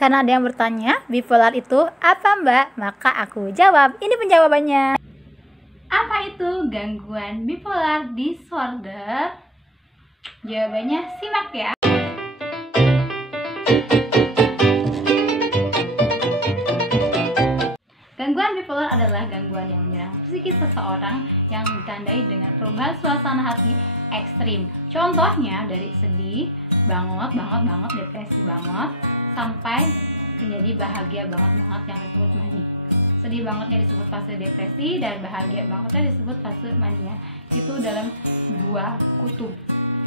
Karena ada yang bertanya, bipolar itu apa Mbak? Maka aku jawab, ini penjawabannya. Apa itu gangguan bipolar disorder? Jawabannya simak ya. Gangguan bipolar adalah gangguan yang menyerang psikis seseorang yang ditandai dengan perubahan suasana hati ekstrim. Contohnya dari sedih banget, depresi banget, sampai menjadi bahagia banget yang disebut mania. Sedih bangetnya disebut fase depresi dan bahagia bangetnya disebut fase mania. Itu dalam dua kutub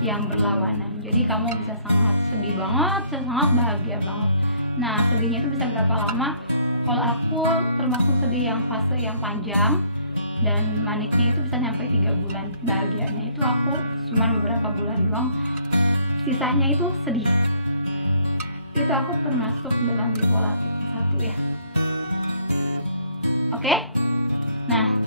yang berlawanan. Jadi kamu bisa sangat sedih banget, bisa sangat bahagia banget. Nah, sedihnya itu bisa berapa lama? Kalau aku termasuk sedih yang fase yang panjang, dan maniknya itu bisa sampai 3 bulan. Bahagianya itu aku cuma beberapa bulan doang, sisanya itu sedih. Itu aku termasuk dalam bipolar tipe 1 ya. Oke? Nah,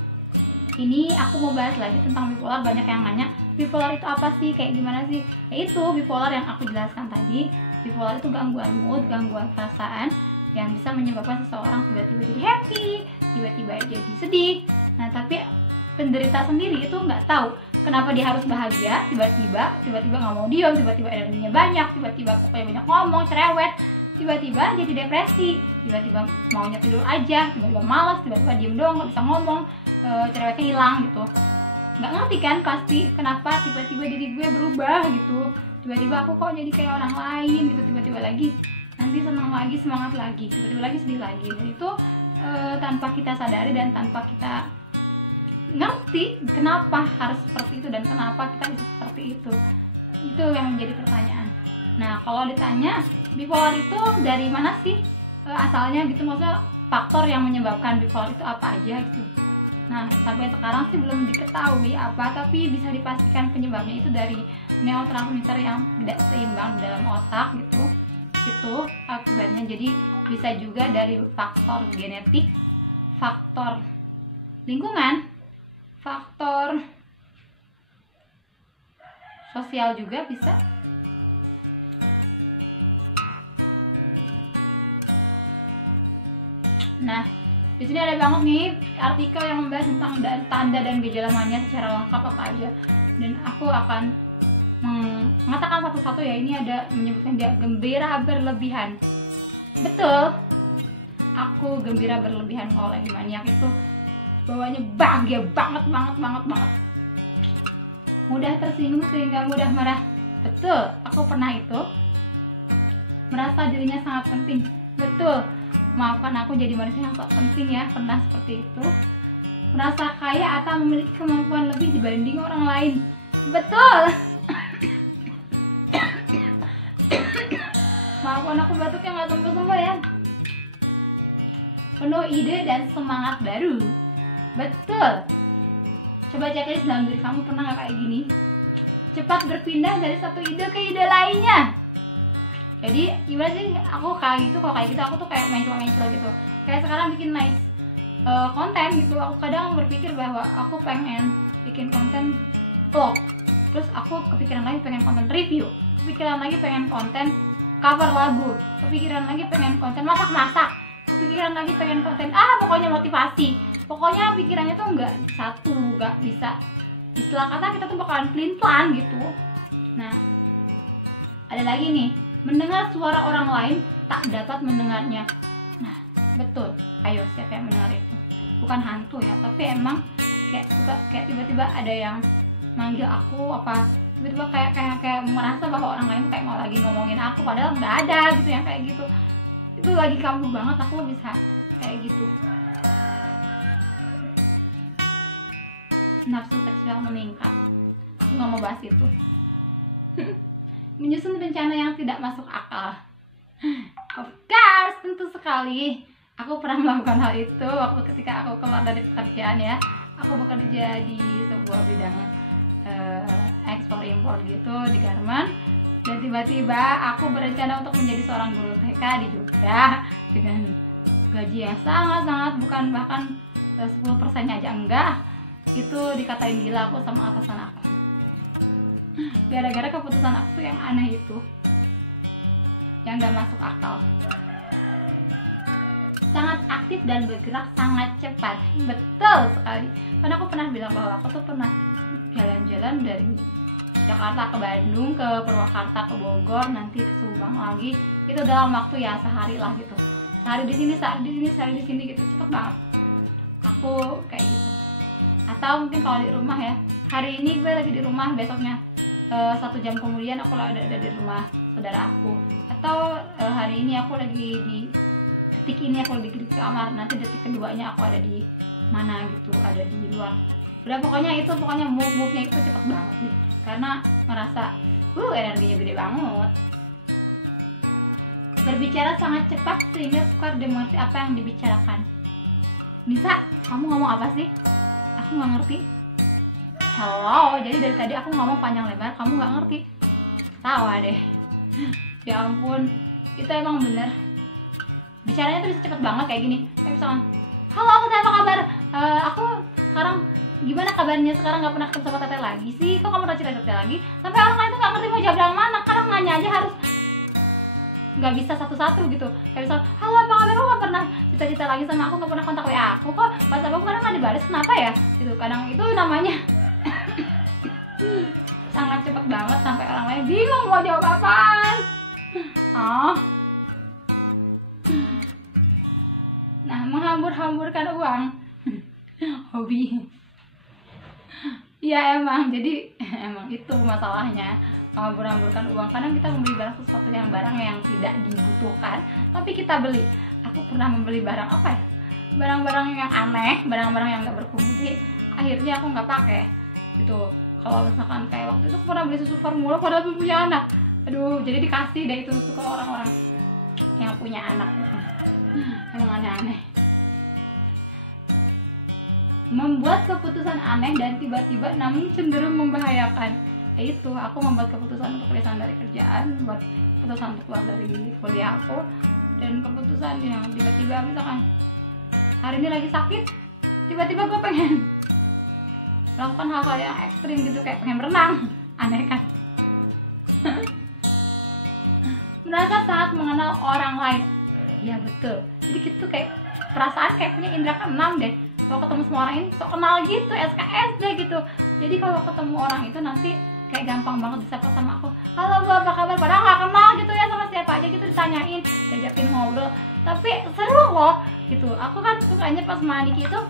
ini aku mau bahas lagi tentang bipolar. Banyak yang nanya, bipolar itu apa sih? Kayak gimana sih? Yaitu bipolar yang aku jelaskan tadi. Bipolar itu gangguan mood, gangguan perasaan yang bisa menyebabkan seseorang tiba-tiba jadi happy, tiba-tiba jadi sedih. Nah, tapi penderita sendiri itu nggak tahu kenapa dia harus bahagia, tiba-tiba nggak mau diam, tiba-tiba energinya banyak, tiba-tiba pokoknya banyak ngomong, cerewet, tiba-tiba jadi depresi, tiba-tiba maunya tidur aja, tiba-tiba malas, tiba-tiba diem doang, nggak bisa ngomong, cerewetnya hilang gitu. Nggak ngerti kan pasti kenapa tiba-tiba diri gue berubah gitu, tiba-tiba aku kok jadi kayak orang lain gitu, tiba-tiba lagi nanti senang lagi, semangat lagi, tiba-tiba lagi sedih lagi. Dan itu tanpa kita sadari dan tanpa kita ngerti kenapa harus seperti itu dan kenapa kita bisa seperti itu yang menjadi pertanyaan. Nah, kalau ditanya bipolar itu dari mana sih asalnya gitu, maksudnya faktor yang menyebabkan bipolar itu apa aja gitu. Nah, sampai sekarang sih belum diketahui apa, tapi bisa dipastikan penyebabnya itu dari neurotransmitter yang tidak seimbang dalam otak gitu. Itu akibatnya. Jadi bisa juga dari faktor genetik, faktor lingkungan, faktor sosial juga bisa. Nah, di sini ada banget nih artikel yang membahas tentang tanda dan gejala mania secara lengkap apa aja. Dan aku akan mengatakan satu-satu ya. Ini ada menyebutkan dia gembira berlebihan. Betul, aku gembira berlebihan. Kalau lagi maniak itu bawahnya bahagia banget. Mudah tersinggung sehingga mudah marah. Betul, aku pernah itu. Merasa dirinya sangat penting. Betul, maafkan aku jadi manusia yang sangat penting ya. Pernah seperti itu. Merasa kaya atau memiliki kemampuan lebih dibanding orang lain. Betul. Maafkan aku batuknya nggak sembuh-sembuh ya. Penuh ide dan semangat baru. Betul. Coba checklist dalam diri kamu, pernah nggak kayak gini? Cepat berpindah dari satu ide ke ide lainnya. Jadi gimana sih aku kayak gitu? Kalau kayak gitu aku tuh kayak mencela gitu. Kayak sekarang bikin nice konten gitu. Aku kadang berpikir bahwa aku pengen bikin konten vlog. Terus aku kepikiran lagi pengen konten review. Kepikiran lagi pengen konten cover lagu. Kepikiran lagi pengen konten masak-masak. Kepikiran lagi pengen konten pokoknya motivasi. Pokoknya pikirannya tuh nggak satu, nggak bisa. Istilah kata kita tuh bakalan pelin-pelan gitu. Nah, ada lagi nih, mendengar suara orang lain tak dapat mendengarnya. Nah, betul. Ayo, siapa yang mendengar itu? Bukan hantu ya, tapi emang kayak tiba-tiba ada yang manggil aku, apa tiba-tiba kayak merasa bahwa orang lain kayak mau lagi ngomongin aku, padahal nggak ada gitu yang kayak gitu. Itu lagi kambuh banget, aku bisa kayak gitu. Nafsu seksual meningkat. Aku nggak mau bahas itu. Menyusun rencana yang tidak masuk akal. Of course, tentu sekali. Aku pernah melakukan hal itu waktu ketika aku keluar dari pekerjaan ya. Aku bekerja di sebuah bidang ekspor impor gitu di Garmen. Dan tiba-tiba aku berencana untuk menjadi seorang guru TK di Jogja dengan gaji yang sangat-sangat, bukan bahkan 10% aja enggak. Itu dikatain gila aku sama atasan aku. Gara-gara keputusan aku tuh yang aneh itu, yang gak masuk akal. aktif dan bergerak sangat cepat. Betul sekali. Karena aku pernah bilang bahwa aku tuh pernah jalan-jalan dari Jakarta ke Bandung, ke Purwakarta, ke Bogor, nanti ke Subang lagi. Itu dalam waktu ya sehari lah gitu. Sehari di sini, sehari di sini, sehari di sini gitu. Cepet banget. Aku kayak gitu. Atau mungkin kalau di rumah ya, hari ini gue lagi di rumah, besoknya 1 jam kemudian aku ada di rumah saudara aku. Atau hari ini aku lagi di detik ini aku lagi di kamar, nanti detik keduanya aku ada di mana gitu, ada di luar. Udah pokoknya move-nya itu cepet banget nih. Karena merasa energinya gede banget. Berbicara sangat cepat sehingga sukar dimengerti apa yang dibicarakan. Nisa, kamu ngomong apa sih? Aku nggak ngerti. Hello, jadi dari tadi aku ngomong panjang lebar, kamu nggak ngerti. Tawa deh. Ya ampun, itu emang bener. Bicaranya tuh bisa cepet banget kayak gini. Kayak misalkan, halo, apa kabar? Aku sekarang gimana kabarnya, sekarang nggak pernah ketemu sama Teteh lagi sih, kok kamu udah cerita Teteh lagi? Sampai orang lain tuh nggak ngerti mau jawab yang mana, karena nanya aja harus nggak bisa satu-satu gitu. Kayak misal, halo apa kabar, nggak pernah cerita lagi sama aku, nggak pernah kontak WA aku, kok pas aku kemarin nggak dibalas, kenapa ya? Gitu. Kadang itu namanya sangat cepet banget sampai orang lain bingung mau jawab apaan. Nah, menghambur-hamburkan uang hobi. Iya emang, jadi emang itu masalahnya, menghambur-hamburkan uang. Kadang kita membeli barang yang tidak dibutuhkan, tapi kita beli. Aku pernah membeli barang apa ya? Barang-barang yang aneh, barang-barang yang nggak berfungsi. Akhirnya aku nggak pakai. Gitu. Kalau misalkan kayak waktu itu aku pernah beli susu formula padahal belum punya anak. Aduh, jadi dikasih deh itu ke orang-orang yang punya anak. Emang aneh-aneh. Membuat keputusan aneh dan tiba-tiba namun cenderung membahayakan. Itu aku membuat keputusan untuk resign dari kerjaan, buat keputusan untuk keluar dari kuliah aku, dan keputusan yang tiba-tiba misalkan hari ini lagi sakit, tiba-tiba gue pengen melakukan hal-hal yang ekstrim gitu, kayak pengen berenang. Aneh kan? Merasa sangat mengenal orang lain. Iya betul. Jadi gitu kayak perasaan kayak punya indera keenam deh. Kalau ketemu semua orang ini sok kenal gitu, SKSD gitu. Jadi kalau ketemu orang itu nanti kayak gampang banget disapa sama aku. Halo Bu, apa kabar? Padahal nggak kenal gitu ya sama siapa aja gitu, ditanyain, diajakin ngobrol. Tapi seru loh gitu. Aku kan sukanya pas Maniki itu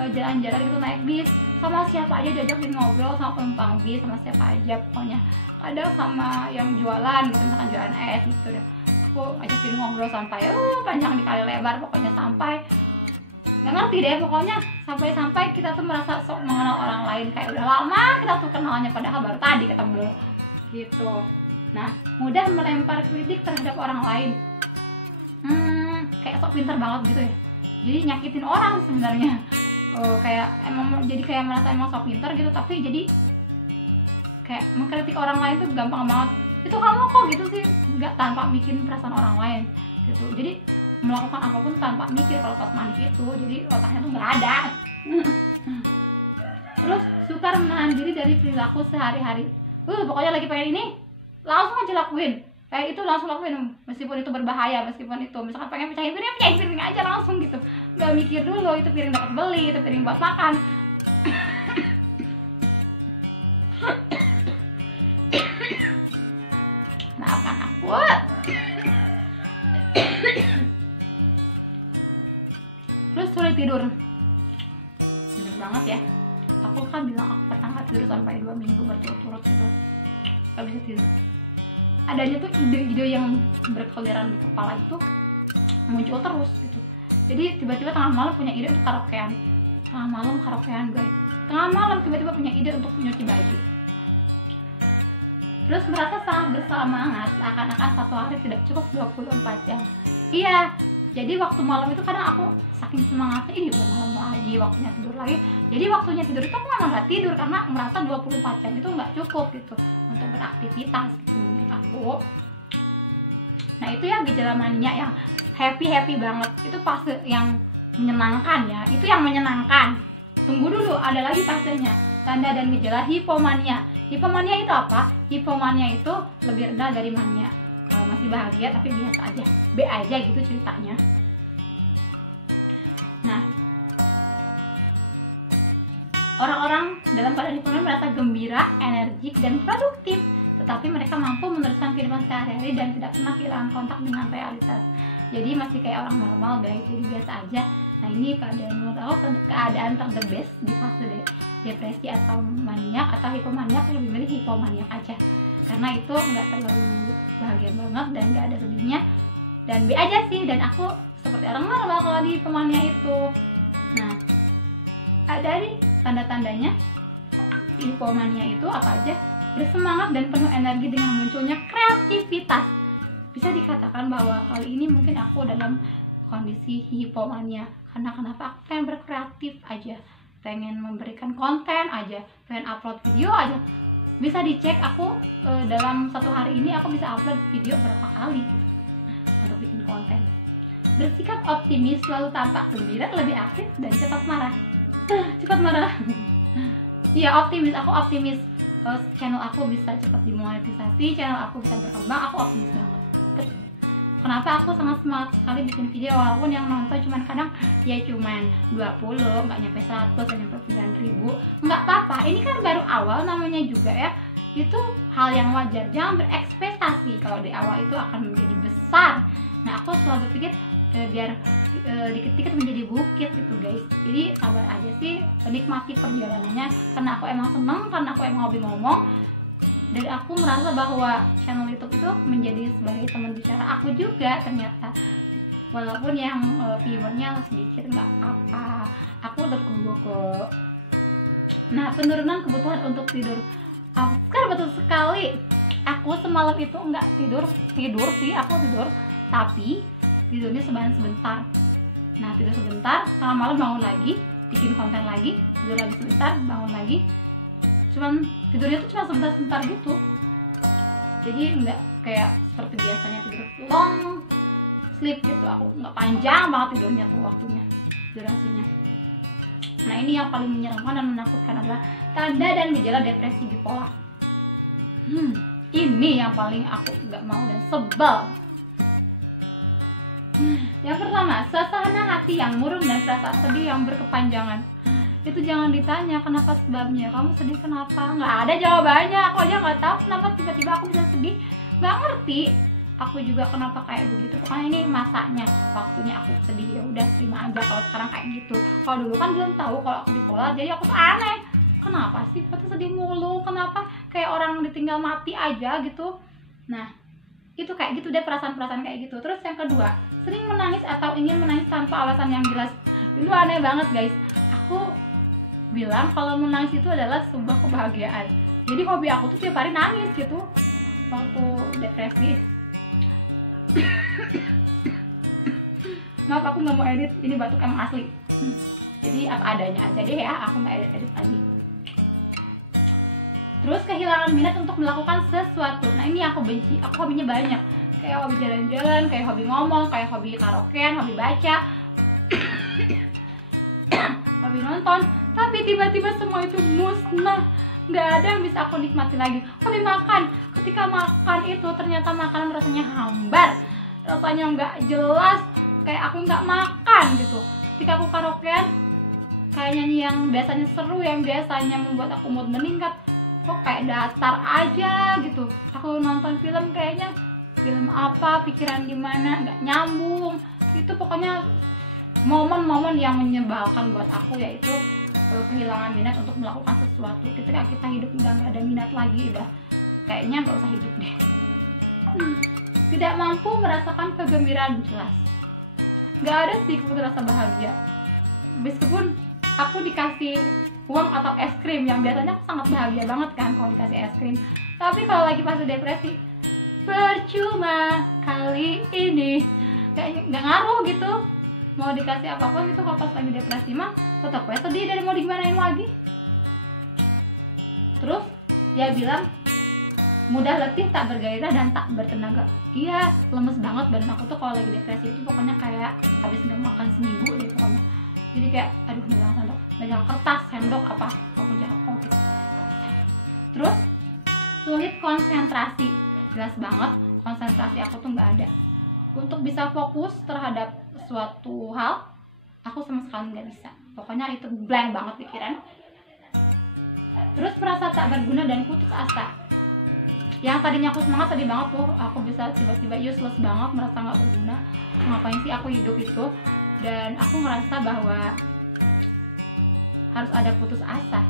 jalan-jalan gitu, naik bis sama siapa aja diajakin ngobrol, sama penumpang bis, sama siapa aja pokoknya. Kadang sama yang jualan gitu, misalkan jualan es gitu deh. Aku ajakin ngobrol sampai panjang dikali lebar, pokoknya sampai nggak ngerti deh, pokoknya sampai kita tuh merasa sok mengenal orang lain, kayak udah lama kita tuh kenalnya padahal baru tadi ketemu gitu. Nah, mudah melempar kritik terhadap orang lain. Kayak sok pintar banget gitu ya, jadi nyakitin orang sebenarnya. Kayak emang jadi kayak merasa emang sok pintar gitu, tapi jadi kayak mengkritik orang lain tuh gampang banget. Itu kamu kok gitu sih, nggak, tanpa mikirin perasaan orang lain gitu. Jadi melakukan apapun tanpa mikir kalau pas mandi itu, jadi otaknya tuh nggak ada. Terus sukar menahan diri dari perilaku sehari-hari. Pokoknya lagi pengen ini, langsung aja lakuin. Kayak itu langsung lakuin, meskipun itu berbahaya, meskipun itu misalkan pengen pecahin piring aja langsung gitu. Nggak mikir dulu itu piring dapat beli, itu piring buat makan. Maafkan aku. Terus sulit tidur. Bener banget ya. Aku kan bilang aku pernah nggak tidur sampai 2 minggu berturut-turut gitu. Gak bisa tidur. Adanya tuh ide-ide yang berkeliaran di kepala itu muncul terus gitu. Jadi tiba-tiba tengah malam punya ide untuk karaokean. Tengah malam karaokean guys. Tengah malam tiba-tiba punya ide untuk nyuci baju. Terus merasa sangat bersemangat, akan-akan satu hari tidak cukup 24 jam. Iya, jadi waktu malam itu kadang aku saking semangatnya, ini udah malam lagi, waktunya tidur lagi. Jadi waktunya tidur itu aku memang nggak tidur karena merasa 24 jam itu nggak cukup gitu untuk beraktivitas gitu menurut aku. Nah itu ya gejala mania yang happy banget, itu fase yang menyenangkan ya, itu yang menyenangkan. Tunggu dulu, ada lagi fasenya, tanda dan gejala hipomania. Hipomania itu apa? Hipomania itu lebih rendah dari mania. Masih bahagia tapi biasa aja, B aja gitu ceritanya. Nah, orang-orang dalam keadaan hipoman merasa gembira, energik, dan produktif, tetapi mereka mampu meneruskan kehidupan sehari-hari dan tidak pernah kehilangan kontak dengan realitas. Jadi masih kayak orang normal guys, jadi biasa aja. Nah ini keadaan menurut aku keadaan the best di fase depresi atau maniak atau hipomaniak. Lebih milih hipomaniak aja, karena itu nggak terlalu bahagia banget dan nggak ada sedihnya, dan B aja sih. Dan aku seperti orang normal kalau di hipomania itu. Nah, ada nih tanda-tandanya hipomania itu apa aja? Bersemangat dan penuh energi dengan munculnya kreativitas. Bisa dikatakan bahwa kali ini mungkin aku dalam kondisi hipomania. Karena kenapa? Aku pengen berkreatif aja, pengen memberikan konten aja, pengen upload video aja. Bisa dicek aku dalam satu hari ini aku bisa upload video berapa kali gitu untuk bikin konten. Bersikap optimis, selalu tampak gembira, lebih aktif, dan cepat marah. Cepat marah. Iya, optimis. Aku optimis. Channel aku bisa cepat dimonetisasi, channel aku bisa berkembang. Aku optimis banget. Kenapa aku sangat semangat sekali bikin video, walaupun yang nonton cuman kadang ya cuman 20, nggak nyampe 100, nggak nyampe 9.000. Nggak apa-apa, ini kan baru awal namanya juga ya. Itu hal yang wajar, jangan berekspektasi kalau di awal itu akan menjadi besar. Nah aku selalu berpikir biar dikit-dikit menjadi bukit gitu guys. Jadi sabar aja sih, nikmati perjalanannya, karena aku emang seneng, karena aku emang hobi ngomong. Dan aku merasa bahwa channel YouTube itu menjadi sebagai teman bicara aku juga ternyata. Walaupun yang viewernya sedikit nggak apa-apa, aku tergugah kok. Nah, penurunan kebutuhan untuk tidur. Kan betul sekali. Aku semalam itu nggak tidur sih, aku tidur, tapi tidurnya sebentar. Nah, tidur sebentar, malam bangun lagi, bikin konten lagi, tidur lagi sebentar, bangun lagi. Cuman tidurnya tuh cuma sebentar gitu, jadi nggak kayak seperti biasanya tidur long sleep gitu. Aku nggak panjang banget tidurnya tuh waktunya, durasinya. Nah ini yang paling menyeramkan dan menakutkan adalah tanda dan gejala depresi bipolar. Ini yang paling aku nggak mau dan sebel. Yang pertama, suasana hati yang murung dan perasaan sedih yang berkepanjangan. Itu jangan ditanya kenapa sebabnya, kamu sedih kenapa, nggak ada jawabannya. Aku aja nggak tahu kenapa tiba-tiba aku bisa sedih, nggak ngerti aku juga kenapa kayak begitu. Pokoknya ini masanya, waktunya aku sedih, ya udah terima aja kalau sekarang kayak gitu. Kalau dulu kan belum tahu kalau aku bipolar, jadi aku tuh aneh, kenapa sih aku tuh sedih mulu, kenapa kayak orang ditinggal mati aja gitu. Nah itu kayak gitu deh, perasaan-perasaan kayak gitu. Terus yang kedua, sering menangis atau ingin menangis tanpa alasan yang jelas. Dulu aneh banget guys, aku bilang kalau menangis itu adalah sebuah kebahagiaan. Jadi hobi aku tuh tiap hari nangis gitu waktu depresi. Maaf aku nggak mau edit, ini batuk emang asli. Jadi apa adanya aja deh ya, aku nggak edit lagi. Terus kehilangan minat untuk melakukan sesuatu. Nah ini aku benci, aku hobinya banyak, kayak hobi jalan-jalan, kayak hobi ngomong, kayak hobi karaokean, hobi baca, hobi nonton. Tapi tiba-tiba semua itu musnah, nggak ada yang bisa aku nikmati lagi. Hobi makan, ketika makan itu ternyata makanan rasanya hambar, rasanya nggak jelas, kayak aku nggak makan gitu. Ketika aku karaokean, kayak nyanyi yang biasanya seru, yang biasanya membuat aku mood meningkat, kok kayak datar aja gitu. Aku nonton film, kayaknya film apa, pikiran gimana, nggak nyambung. Itu pokoknya momen-momen yang menyebalkan buat aku, yaitu kehilangan minat untuk melakukan sesuatu. Ketika kita hidup udah nggak ada minat lagi, udah kayaknya nggak usah hidup deh. Tidak mampu merasakan kegembiraan jelas, nggak ada sedikit rasa bahagia. Meskipun aku dikasih uang atau es krim, yang biasanya aku sangat bahagia banget kan kalau dikasih es krim, tapi kalau lagi pas depresi, percuma kali ini, kayaknya nggak ngaruh gitu. Mau dikasih apapun itu kalau pas lagi depresi mah tetap aja sedih, dari mau digimanain lagi. Terus dia bilang mudah letih, tak bergairah, dan tak bertenaga. Iya, lemes banget badan aku tuh kalau lagi depresi itu, pokoknya kayak habis nggak makan seminggu deh pokoknya. Jadi kayak aduh, megang sendok, megang kertas, sendok apa jatuh gitu. Terus sulit konsentrasi, jelas banget konsentrasi aku tuh nggak ada. Untuk bisa fokus terhadap suatu hal, aku sama sekali nggak bisa. Pokoknya itu blank banget pikiran. Terus merasa tak berguna dan putus asa. Yang tadinya aku semangat, tadi banget tuh aku bisa tiba-tiba useless banget, merasa nggak berguna. Ngapain sih aku hidup itu? Dan aku ngerasa bahwa harus ada putus asa.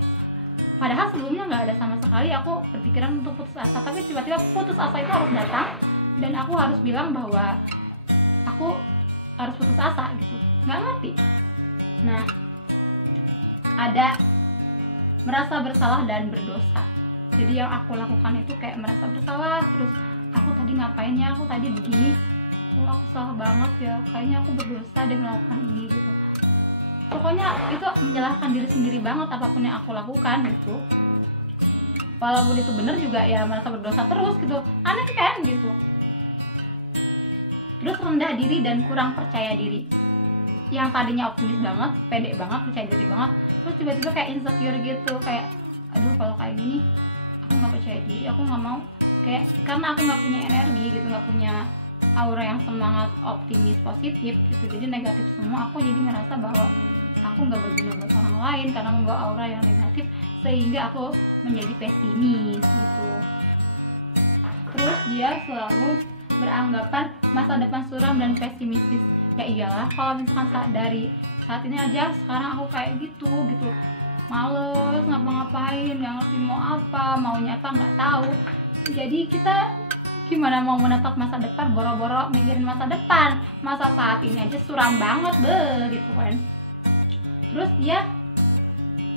Padahal sebelumnya nggak ada sama sekali aku berpikiran untuk putus asa, tapi tiba-tiba putus asa itu harus datang dan aku harus bilang bahwa aku harus putus asa gitu. Nggak ngerti. Nah, ada merasa bersalah dan berdosa. Jadi yang aku lakukan itu kayak merasa bersalah, terus aku tadi ngapain ya, aku tadi begini, aku salah banget ya, kayaknya aku berdosa dan melakukan ini gitu. Pokoknya itu menyalahkan diri sendiri banget apapun yang aku lakukan gitu. Walaupun itu bener juga ya merasa berdosa terus gitu. Aneh kan gitu. Terus rendah diri dan kurang percaya diri. Yang tadinya optimis banget, pede banget, percaya diri banget, terus tiba-tiba kayak insecure gitu, kayak aduh kalau kayak gini aku nggak percaya diri, aku nggak mau, kayak karena aku nggak punya energi gitu, nggak punya aura yang semangat, optimis, positif gitu, jadi negatif semua. Aku jadi ngerasa bahwa aku nggak berguna buat orang lain karena membawa aura yang negatif, sehingga aku menjadi pesimis gitu. Terus dia selalu beranggapan masa depan suram dan pesimistis. Ya iyalah, kalau misalkan dari saat ini aja sekarang aku kayak gitu, males ngapa-ngapain, nggak ngerti mau apa, maunya apa nggak tahu. Jadi kita gimana mau menatap masa depan, boro-boro mikirin masa depan, masa saat ini aja suram banget gitu kan. Terus dia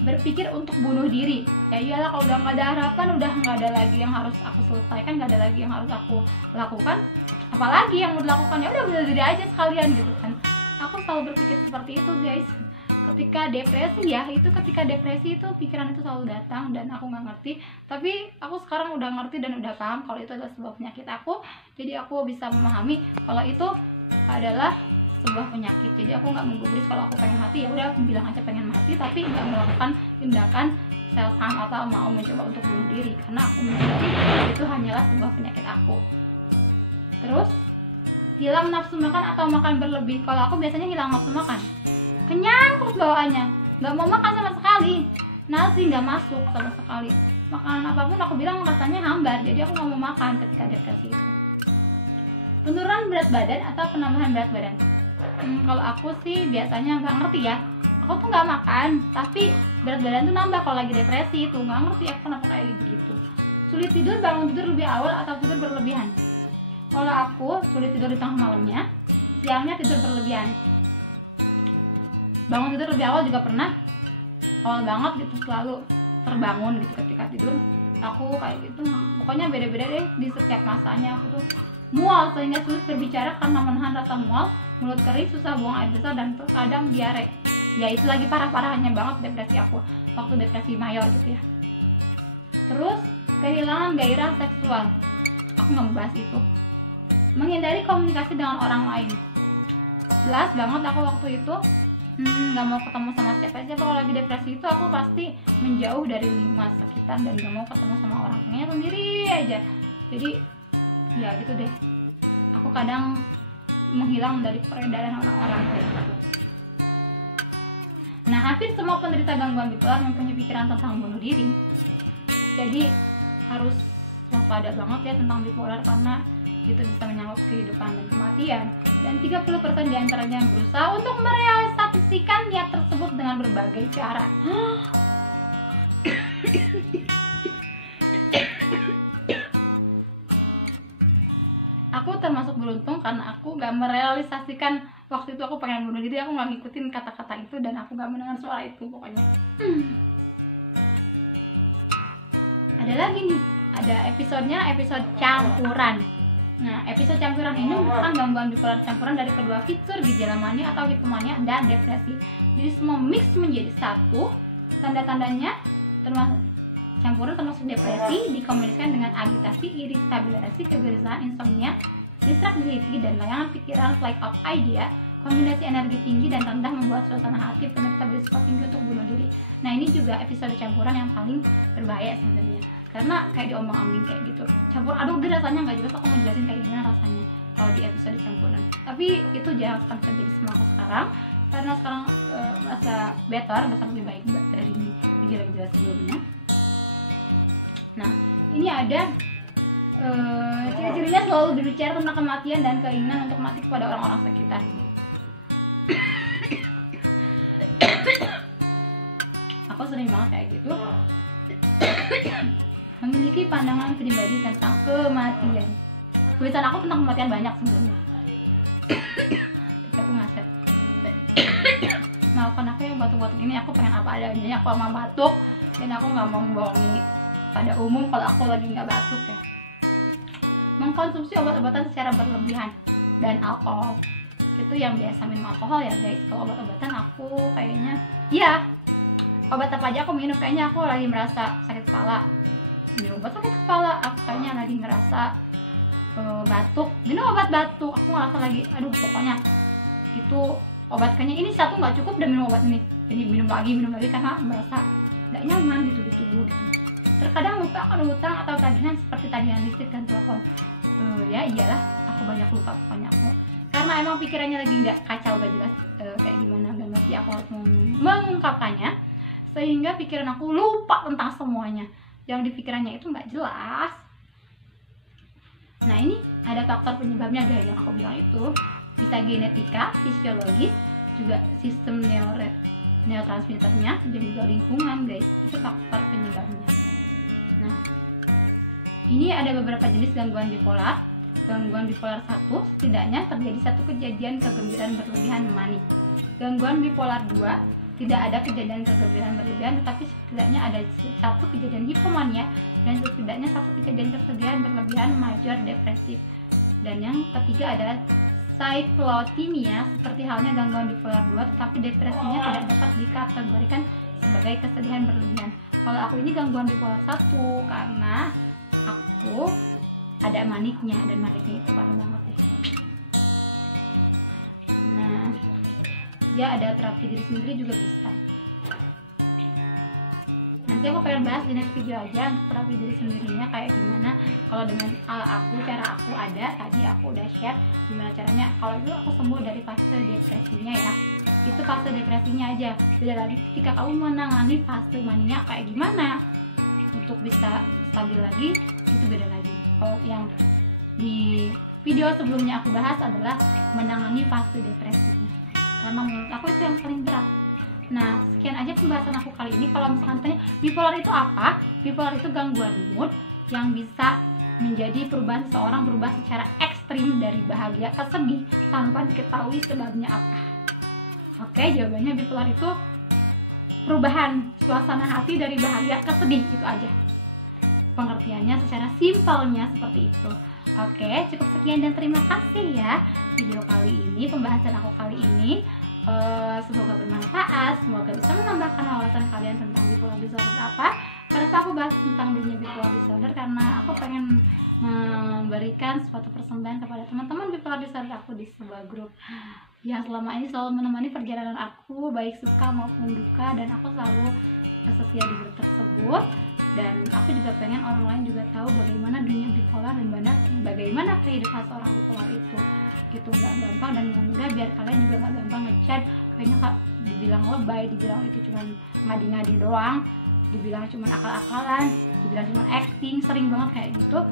berpikir untuk bunuh diri. Ya iyalah, kalau udah nggak ada harapan, udah nggak ada lagi yang harus aku selesaikan, nggak ada lagi yang harus aku lakukan, apalagi yang mau dilakukan, ya udah bunuh diri aja sekalian gitu kan. Aku selalu berpikir seperti itu guys. Ketika depresi itu pikiran itu selalu datang dan aku nggak ngerti. Tapi aku sekarang udah ngerti dan udah paham kalau itu adalah sebuah penyakit aku. Jadi aku bisa memahami kalau itu adalah sebuah penyakit. Jadi aku nggak menggubris kalau aku pengen mati, ya udah aku bilang aja pengen mati, tapi nggak melakukan tindakan self harm atau mau mencoba untuk bunuh diri, karena aku menyadari itu hanyalah sebuah penyakit aku. Terus hilang nafsu makan atau makan berlebih. Kalau aku biasanya hilang nafsu makan, kenyang terus bawaannya, nggak mau makan sama sekali, nasi nggak masuk sama sekali, makanan apapun aku bilang rasanya hambar, jadi aku nggak mau makan ketika depresi itu. Penurunan berat badan atau penambahan berat badan. Kalau aku sih biasanya nggak ngerti ya, aku tuh nggak makan tapi berat badan tuh nambah kalau lagi depresi. Itu nggak ngerti aku kenapa kayak gitu. Sulit tidur, bangun tidur lebih awal atau tidur berlebihan. Kalau aku sulit tidur di tengah malamnya, siangnya tidur berlebihan. Bangun tidur lebih awal juga pernah, awal banget gitu, selalu terbangun gitu ketika tidur. Aku kayak gitu, pokoknya beda-beda deh di setiap masanya. Aku tuh mual sehingga sulit berbicara karena menahan rasa mual, mulut kering, susah buang air besar, dan terkadang diare. Ya itu lagi parah-parahnya banget depresi aku waktu depresi mayor gitu ya. Terus kehilangan gairah seksual, aku nggak mau bahas itu. Menghindari komunikasi dengan orang lain, jelas banget aku waktu itu nggak mau ketemu sama siapa-siapa. Kalau lagi depresi itu aku pasti menjauh dari lingkungan sekitar dan nggak mau ketemu sama orang, pengennya sendiri aja. Jadi ya gitu deh, aku kadang menghilang dari peredaran orang-orang kayak gitu. Nah, hampir semua penderita gangguan bipolar mempunyai pikiran tentang bunuh diri. Jadi harus waspada banget ya tentang bipolar, karena itu bisa menyangkut kehidupan dan kematian. Dan 30% diantaranya berusaha untuk merealisasikan niat tersebut dengan berbagai cara. Aku termasuk beruntung karena aku gak merealisasikan. Waktu itu aku pengen bunuh diri, aku gak ngikutin kata-kata itu dan aku gak mendengar suara itu pokoknya. Ada lagi nih, ada episodenya, episode campuran. Nah, episode campuran ini merupakan gangguan bipolar campuran dari kedua fitur gejala mania atau hipomania dan depresi. Jadi semua mix menjadi satu. Tanda-tandanya termasuk campuran termasuk depresi, dikombinasikan dengan agitasi, iritabilitas, kegelisahan, insomnia, distractibility, dan layangan pikiran, flight of idea. Kombinasi energi tinggi dan rendah membuat suasana hati penderita berisiko tinggi untuk bunuh diri. Nah, ini juga episode campuran yang paling berbahaya sebenarnya, karena kayak diombang-ambing kayak gitu, campur aduk deh rasanya, nggak jelas. Aku mau jelasin kayak gimana rasanya kalau di episode campuran, tapi itu jarang sekali terjadi sama aku sekarang. karena sekarang merasa better, merasa lebih baik dari gejala-gejala sebelumnya. Nah, ini ada ciri-cirinya selalu berbicara tentang kematian dan keinginan untuk mati kepada orang-orang sekitar. Aku sering banget kayak gitu. Memiliki pandangan pribadi tentang kematian. Tulisan aku tentang kematian banyak sebenarnya. Tapi aku ngaset. Maafkan aku yang batuk-batuk ini, aku pengen apa adanya. Aku mau batuk dan aku nggak mau membohongi pada umum kalau aku lagi nggak batuk ya. Mengkonsumsi obat-obatan secara berlebihan dan alkohol. Itu yang biasa minum alkohol ya guys. Kalau obat-obatan aku kayaknya ya obat apa aja aku minum, kayaknya aku lagi merasa sakit kepala minum obat sakit kepala, aku kayaknya lagi ngerasa batuk minum obat batuk, aku ngerasa lagi aduh pokoknya itu obat kayaknya ini satu nggak cukup dan minum obat ini, jadi minum lagi karena merasa nggak nyaman gitu di tubuh gitu. Terkadang lupa akan hutang atau tagihan seperti tagihan listrik dan telepon. Ya iyalah, aku banyak lupa pokoknya aku. Karena emang pikirannya lagi nggak kacau, gak jelas kayak gimana, gak ngerti aku harus mengungkapkannya. Sehingga pikiran aku lupa tentang semuanya. Yang di pikirannya itu nggak jelas. Nah ini ada faktor penyebabnya guys, yang aku bilang itu. Bisa genetika, fisiologis, juga sistem neurotransmitternya, dan juga lingkungan guys. Itu faktor penyebabnya. Nah, ini ada beberapa jenis gangguan bipolar. Gangguan bipolar 1, setidaknya terjadi satu kejadian kegembiraan berlebihan manik. Gangguan bipolar 2, tidak ada kejadian kegembiraan berlebihan, tetapi setidaknya ada satu kejadian hipomania dan setidaknya satu kejadian kesedihan berlebihan major depresif. Dan yang ketiga ada cyclothymia, seperti halnya gangguan bipolar 2, tetapi depresinya tidak dapat dikategorikan sebagai kesedihan berlebihan. Kalau aku ini gangguan bipolar 1 karena aku ada maniknya, dan maniknya itu parah banget deh. Nah, dia ada terapi diri sendiri juga bisa. Nanti aku pengen bahas di next video aja untuk terapi diri sendirinya kayak gimana. Kalau dengan aku, cara aku ada, tadi aku udah share gimana caranya. Kalau dulu aku sembuh dari fase depresinya ya, itu fase depresinya aja. Beda lagi ketika kamu menangani fase mania kayak gimana untuk bisa stabil lagi, itu beda lagi. Kalau yang di video sebelumnya aku bahas adalah menangani fase depresinya, karena menurut aku itu yang paling berat. Nah, sekian aja pembahasan aku kali ini. Kalau misalkan tanya bipolar itu apa? Bipolar itu gangguan mood yang bisa menjadi perubahan seseorang berubah secara ekstrim dari bahagia ke sedih tanpa diketahui sebabnya apa. Oke, jawabannya bipolar itu perubahan suasana hati dari bahagia ke sedih, itu aja. Pengertiannya secara simpelnya seperti itu. Oke, cukup sekian dan terima kasih ya video kali ini, pembahasan aku kali ini. Semoga bermanfaat, semoga bisa menambahkan wawasan kalian tentang bipolar disorder apa. Kenapa aku bahas tentang dunia bipolar disorder? Karena aku pengen memberikan suatu persembahan kepada teman-teman bipolar disorder aku di sebuah grup yang selama ini selalu menemani perjalanan aku, baik suka maupun duka, dan aku selalu setia di grup tersebut. Dan aku juga pengen orang lain juga tahu bagaimana dunia bipolar dan bagaimana kehidupan seorang bipolar itu gitu, nggak gampang dan mudah, biar kalian juga nggak gampang ngechat kayaknya kak dibilang lebay, dibilang itu cuma ngadi-ngadi doang, dibilang cuma akal-akalan, dibilang cuma acting, sering banget kayak gitu.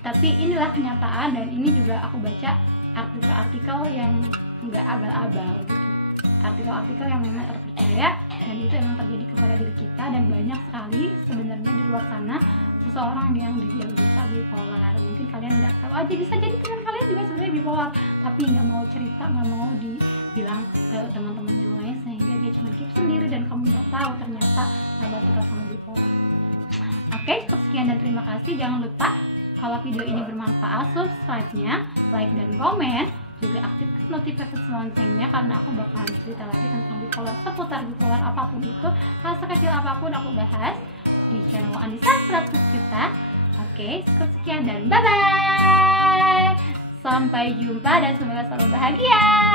Tapi inilah kenyataan, dan ini juga aku baca artikel-artikel yang nggak abal-abal gitu, artikel-artikel yang memang terpercaya, dan itu emang terjadi kepada diri kita. Dan banyak sekali sebenarnya di luar sana seseorang yang didiagnosa bipolar. Mungkin kalian nggak tahu aja, bisa jadi teman kalian juga sebenarnya bipolar, tapi nggak mau cerita, nggak mau dibilang ke teman-teman yang lain, sehingga dia cuma keep sendiri dan kamu nggak tahu ternyata sahabat dekat kamu bipolar. Oke, cukup sekian dan terima kasih. Jangan lupa kalau video ini bermanfaat, subscribe-nya, like dan komen. Juga aktifkan notifikasi loncengnya, karena aku bakalan cerita lagi tentang bipolar, seputar bipolar apapun itu, hal sekecil apapun aku bahas di channel Anissa 100 Juta. Oke, cukup sekian dan bye-bye. Sampai jumpa dan semoga selalu bahagia.